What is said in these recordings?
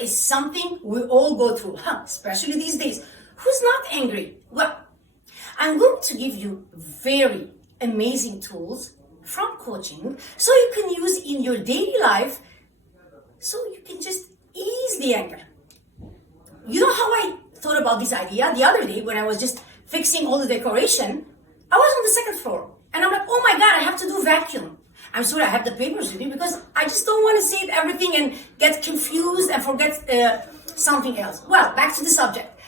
is something we all go through, especially these days. Who's not angry? Well, I'm going to give you very amazing tools from coaching so you can use in your daily life so you can just ease the anger. You know how I thought about this idea? The other day when I was just fixing all the decoration, I was on the second floor and I'm like, oh my God, I have to do vacuum. I'm sorry, I have the papers with me because I just don't want to say everything and get confused and forget something else. Well, back to the subject.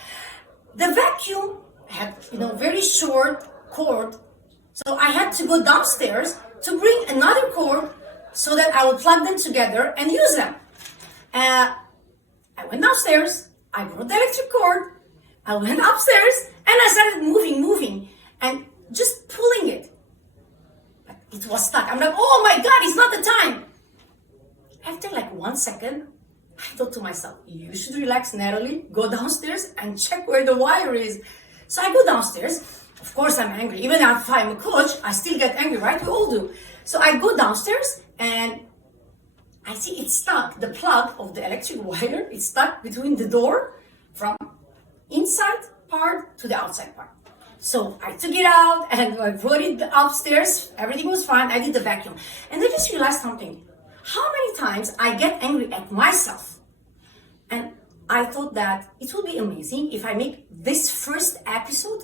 The vacuum had, very short cord. So I had to go downstairs to bring another cord so that I would plug them together and use them. I went downstairs, I brought the electric cord, I went upstairs, and I started moving, and just pulling it. But it was stuck. I'm like, oh my God, it's not the time. After like 1 second, I thought to myself, you should relax, Natalie, go downstairs and check where the wire is. So I go downstairs. Of course, I'm angry. Even if I'm a coach, I still get angry, right? We all do. So I go downstairs and I see it's stuck. The plug of the electric wire is stuck between the door from inside part to the outside part. So I took it out and I brought it upstairs. Everything was fine. I did the vacuum. And I just realized something. How many times I get angry at myself? And I thought that it would be amazing if I make this first episode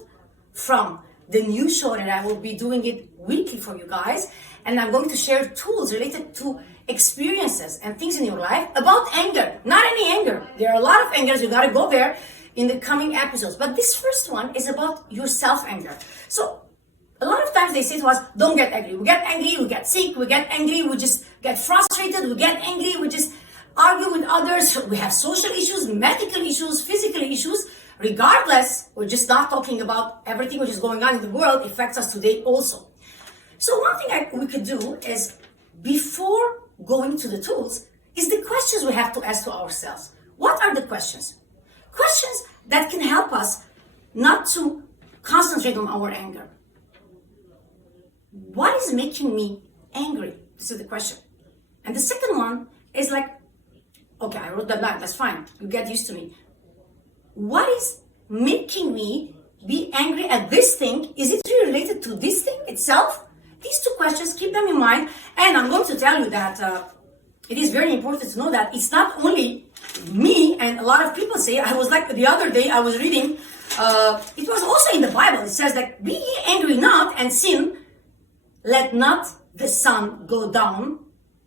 from the new show that I will be doing it weekly for you guys. And I'm going to share tools related to experiences and things in your life about anger. Not any anger. There are a lot of angers. You got to go there in the coming episodes. But this first one is about your self-anger. So a lot of times they say to us, don't get angry. We get angry, we get sick, we get angry, we just get frustrated, we get angry, we just argue with others. We have social issues, medical issues, physical issues. Regardless, we're just not talking about everything which is going on in the world affects us today also. So one thing we could do is, before going to the tools, is the questions we have to ask to ourselves. What are the questions? Questions that can help us not to concentrate on our anger. What is making me angry? This is the question. And the second one is like, okay, I wrote that down, that's fine. You get used to me. What is making me be angry at this thing? Is it really related to this thing itself? These two questions, keep them in mind. And I'm going to tell you that it is very important to know that it's not only me, and a lot of people say, I was like the other day, I was reading, it was also in the Bible. It says that, be ye angry not and sin, let not the sun go down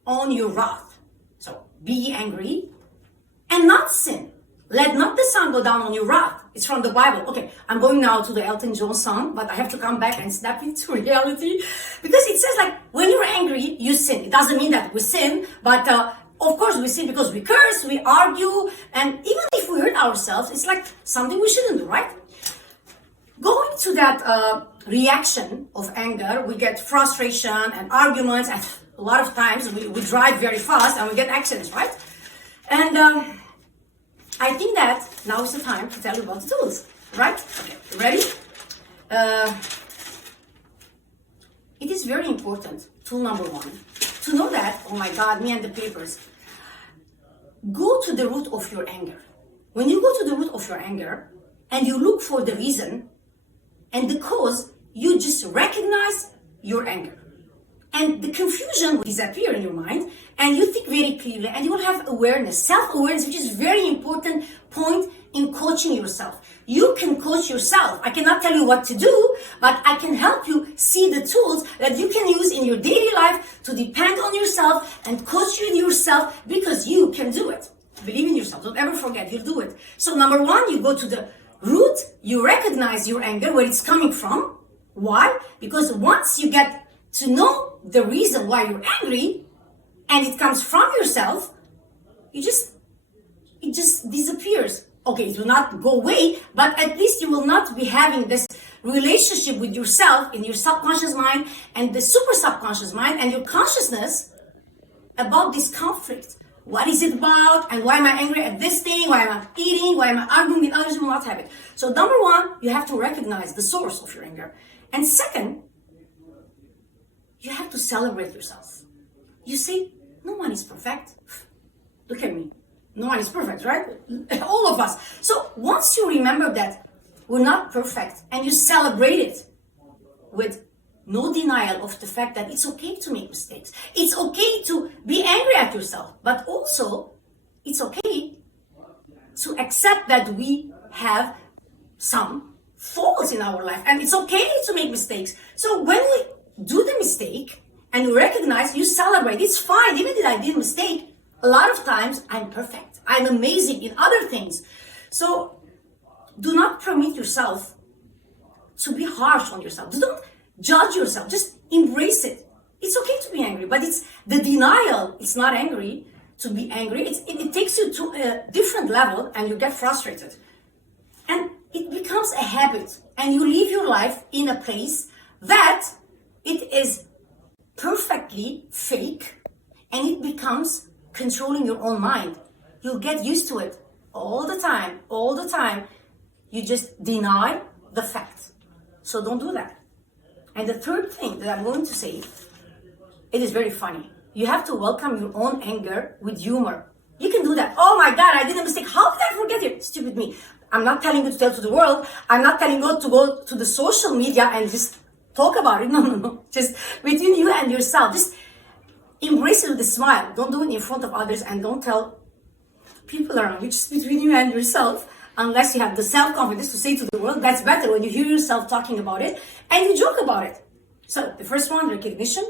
on your wrath. So be ye angry and not sin. Let not the sun go down on your wrath. It's from the Bible. Okay, I'm going now to the Elton John song, but I have to come back and snap it to reality. Because it says like, when you're angry, you sin. It doesn't mean that we sin, but of course we sin because we curse, we argue, and even if we hurt ourselves, it's like something we shouldn't do, right? Going to that reaction of anger, we get frustration and arguments, and a lot of times we drive very fast and we get accidents, right? And I think that now is the time to tell you about the tools, right? Okay, ready? It is very important, tool number one, to know that, oh my God, me and the papers, go to the root of your anger. When you go to the root of your anger and you look for the reason and the cause, you just recognize your anger. And the confusion will disappear in your mind, and you think very clearly, and you will have awareness, self-awareness, which is a very important point in coaching yourself. You can coach yourself. I cannot tell you what to do, but I can help you see the tools that you can use in your daily life to depend on yourself and coach yourself, because you can do it. Believe in yourself. Don't ever forget, you'll do it. So number one, you go to the root, you recognize your anger, where it's coming from. Why? Because once you get to know the reason why you're angry, and it comes from yourself, it just disappears. Okay, it will not go away, but at least you will not be having this relationship with yourself in your subconscious mind and the super subconscious mind and your consciousness about this conflict. What is it about? And why am I angry at this thing? Why am I eating? Why am I arguing with others? You will not have it. So number one, you have to recognize the source of your anger. And second, you have to celebrate yourself. You say, no one is perfect. Look at me. No one is perfect, right? All of us. So once you remember that we're not perfect and you celebrate it with no denial of the fact that it's okay to make mistakes. It's okay to be angry at yourself, but also it's okay to accept that we have some faults in our life and it's okay to make mistakes. So when we do the mistake and you recognize, you celebrate, it's fine, even if I did a mistake. A lot of times I'm perfect. I'm amazing in other things. So do not permit yourself to be harsh on yourself. Don't judge yourself. Just embrace it. It's okay to be angry, but it's the denial. It's not angry to be angry. It takes you to a different level and you get frustrated. And it becomes a habit and you live your life in a place that it is perfectly fake and it becomes controlling your own mind. You'll get used to it all the time, all the time. You just deny the fact. So don't do that. And the third thing that I'm going to say, it is very funny. You have to welcome your own anger with humor. You can do that. Oh my God, I did a mistake. How did I forget it? Stupid me. I'm not telling you to tell to the world. I'm not telling you to go to the social media and just talk about it. No. Just between you and yourself. Just embrace it with a smile. Don't do it in front of others and don't tell people around you. Just between you and yourself. Unless you have the self-confidence to say to the world, that's better when you hear yourself talking about it and you joke about it. So the first one, recognition.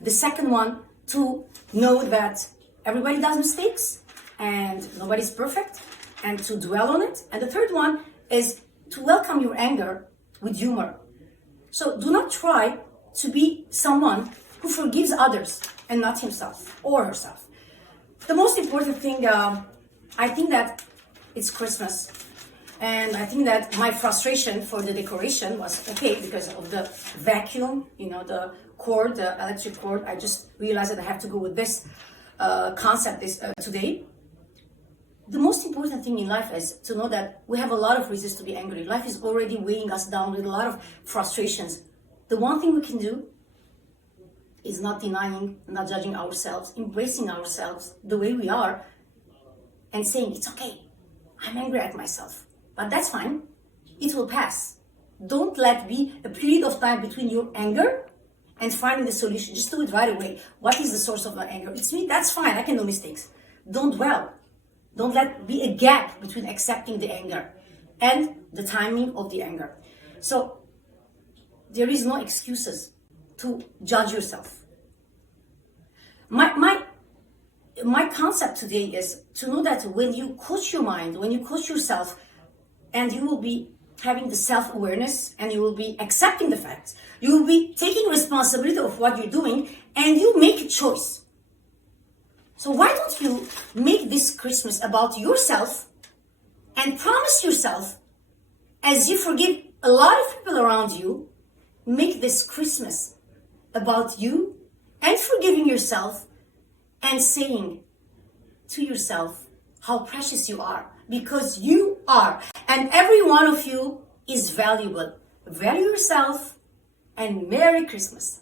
The second one, to know that everybody does mistakes and nobody's perfect and to dwell on it. And the third one is to welcome your anger with humor. So do not try to be someone who forgives others and not himself or herself. The most important thing, I think that it's Christmas. And I think that my frustration for the decoration was okay because of the vacuum, the cord, the electric cord. I just realized that I have to go with this concept today. The most important thing in life is to know that we have a lot of reasons to be angry. Life is already weighing us down with a lot of frustrations. The one thing we can do is not denying, not judging ourselves, embracing ourselves the way we are and saying, it's okay. I'm angry at myself, but that's fine. It will pass. Don't let be a period of time between your anger and finding the solution. Just do it right away. What is the source of my anger? It's me. That's fine. I can do mistakes. Don't dwell. Don't let be a gap between accepting the anger and the timing of the anger. So there is no excuses to judge yourself. My concept today is to know that when you coach your mind, when you coach yourself, and you will be having the self-awareness and you will be accepting the facts, you will be taking responsibility of what you're doing and you make a choice. So why don't you make this Christmas about yourself and promise yourself, as you forgive a lot of people around you, make this Christmas about you and forgiving yourself and saying to yourself how precious you are, because you are, and every one of you is valuable. Value yourself and Merry Christmas.